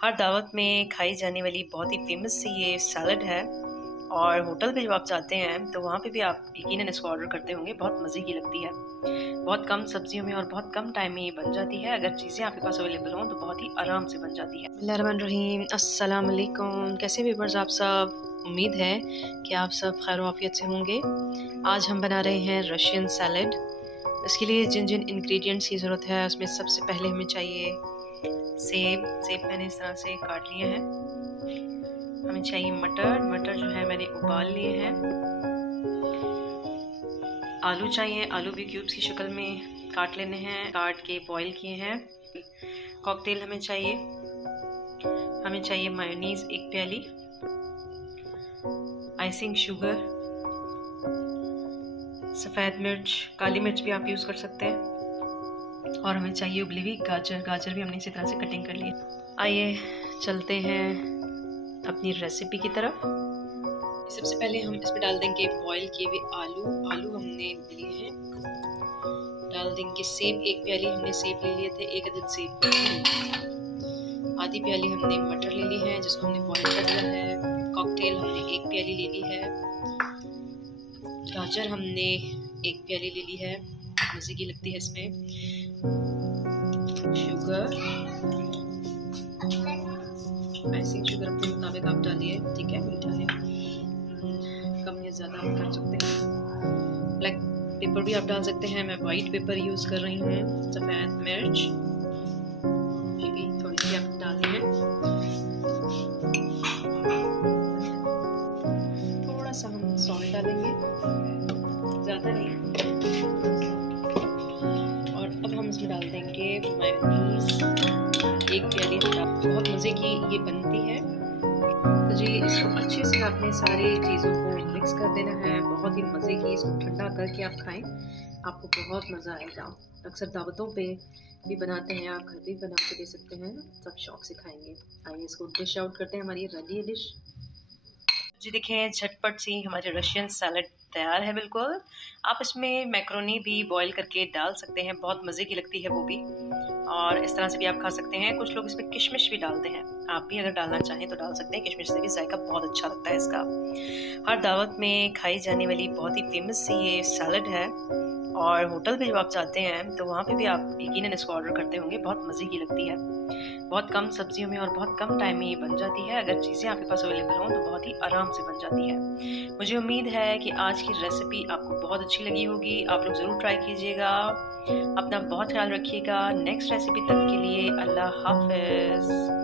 हर दावत में खाई जाने वाली बहुत ही फ़ेमस सी ये सैलड है और होटल पे जब आप जाते हैं तो वहाँ पे भी आप यकीनन इसको ऑर्डर करते होंगे, बहुत मज़े की लगती है। बहुत कम सब्जियों में और बहुत कम टाइम में ये बन जाती है। अगर चीज़ें आपके पास अवेलेबल हों तो बहुत ही आराम से बन जाती है। बिस्मिल्लाहिर्रहमानिर्रहीम, अस्सलाम वालेकुम। कैसे व्यूअर्स आप सब? उम्मीद है कि आप सब खैर आफियत से होंगे। आज हम बना रहे हैं रशियन सैलड। इसके लिए जिन जिन इंग्रेडिएंट्स की ज़रूरत है उसमें सबसे पहले हमें चाहिए सेब मैंने इस तरह से काट लिए हैं। हमें चाहिए मटर जो है मैंने उबाल लिए हैं। आलू चाहिए, आलू भी क्यूब्स की शक्ल में काट लेने हैं, काट के बॉईल किए हैं। कॉकटेल हमें चाहिए मायोनीज़ 1 प्याली, आइसिंग शुगर, सफ़ेद मिर्च, काली मिर्च भी आप यूज़ कर सकते हैं, और हमें चाहिए उबली हुई गाजर भी हमने इसी तरह से कटिंग कर ली। आइए चलते हैं अपनी रेसिपी की तरफ। सबसे पहले हम इसमें डाल देंगे बॉईल किए हुए आलू हमने लिए हैं। डाल देंगे सेब, 1 प्याली हमने सेब ले लिए थे, 1 अदद सेब। आधी प्याली हमने मटर ले ली है जिसको हमने बॉईल कर लिया है। कॉकटेल हमने 1 प्याली ले ली है। गाजर हमने 1 प्याली ले ली है, मज़े की लगती है इसमें। शुगर, आइसिंग शुगर अपने मुताबिक आप डालिए, ठीक है, मीठा है, कम या ज़्यादा आप कर सकते हैं। ब्लैक पेपर भी आप डाल सकते हैं, मैं वाइट पेपर यूज़ कर रही हूँ। सफ़ेद मिर्च ये भी थोड़ी सी आप डालनी है। थोड़ा सा हम सॉल्ट डालेंगे, ज़्यादा नहीं। और अब हम इसमें डाल देंगे मायोनीज़ 1 प्याली, बहुत मज़े की ये बनती है। तो जी इसको अच्छे से आपने सारी चीज़ों को मिक्स कर देना है, बहुत ही मज़े की। इसको ठंडा करके आप खाएं, आपको बहुत मज़ा आएगा। अक्सर दावतों पे भी बनाते हैं, आप घर भी बना के दे सकते हैं, सब शौक से खाएंगे। आइए इसको डिश आउट करते हैं, हमारी रेडी है डिश। जी देखें, झटपट सी हमारी रशियन सैलड तैयार है बिल्कुल। आप इसमें मैक्रोनी भी बॉईल करके डाल सकते हैं, बहुत मज़े की लगती है वो भी, और इस तरह से भी आप खा सकते हैं। कुछ लोग इसमें किशमिश भी डालते हैं, आप भी अगर डालना चाहें तो डाल सकते हैं। किशमिश से भी जायका बहुत अच्छा लगता है इसका। हर दावत में खाई जाने वाली बहुत ही फेमस सी ये सैलड है और होटल पे जब आप जाते हैं तो वहाँ पे भी आप यकीनन इसको ऑर्डर करते होंगे, बहुत मज़े की लगती है। बहुत कम सब्जियों में और बहुत कम टाइम में ये बन जाती है। अगर चीज़ें आपके पास अवेलेबल हों तो बहुत ही आराम से बन जाती है। मुझे उम्मीद है कि आज की रेसिपी आपको बहुत अच्छी लगी होगी। आप लोग ज़रूर ट्राई कीजिएगा। अपना बहुत ख्याल रखिएगा। नेक्स्ट रेसिपी तक के लिए अल्लाह हाफ़िज़।